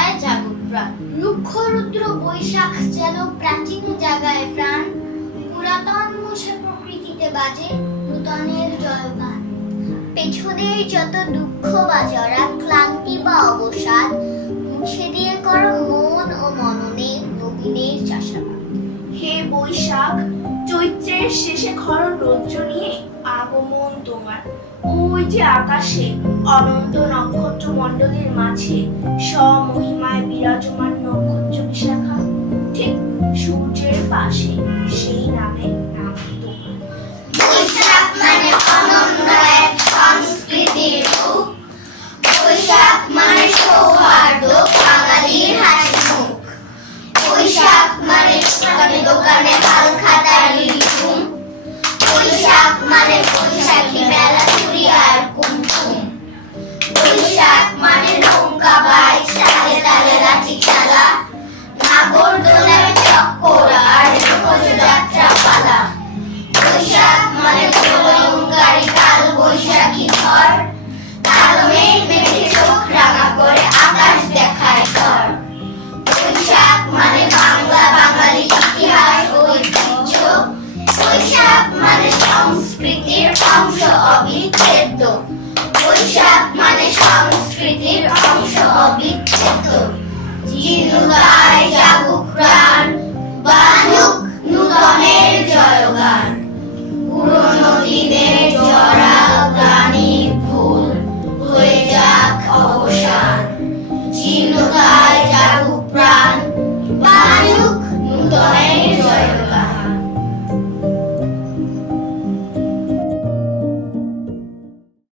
জাগায় জাগুক প্রাণ। রুক্ষ রুদ্র বৈশাখ যেন প্রাচীন জাগায় প্রাণ, পুরাতন মুছে প্রকৃতিতে বাজে নূতনের জয়গান। পেছনের যত দুঃখ বা জরা, ক্লান্তি বা অবসাদ মুছে দিয়ে করো মন ও মননে নবীনের চাষাবাদ। হে বৈশাখ, চৈত্রের শেষে খর রৌদ্র নিয়ে আগমন তোমার। ওই যে আকাশে অনন্ত নক্ষত্র মণ্ডলের মাঝে স্বমহিমায় বিরাজমান নক্ষত্র বিশাখা, ঠিক সূর্যের পাশে সেই নামে নাম তোমার। বৈশাখ মানে অনন্য এক সংস্কৃতির রূপ, বৈশাখ মানে সৌহার্দ্য বাঙালির হাসি মুখ, বৈশাখ মানে দোকানে দোকানে হাল খাতারি ঘুম, বৈশাখ মানে বৈশাখী মেলা চুরি আর কুমকুম, বৈশাখ মানে নৌকা বাইক তালে তালে লাঠি খেলা, নাগরদোলার চক্কর আর যাত্রা পালা, বৈশাখ মানে প্রলয়ঙ্কারী কাল বৈশাখী ঝড়, কালো মেঘ মেঘে চোখ রাঙা করে আকাশ দেখায় ঝড়, বৈশাখ মানে বাংলা বাঙালি ইতিহাস ঐতিহ্য, বৈশাখ মানে সংস্কৃতির অংশ অবিচ্ছেদ্য, বৈশাখ মানে সংস্কৃতির অংশ অবিচ্ছেদ্য। জিনুগায় জাগুক প্রাণ, বানুক নূতনের জয়গান, পুরনো দিনের জরা গ্লানি ভুল হয়ে যাক অবসান। জিনুগায় জাগুক প্রাণ, বানুক নূতনের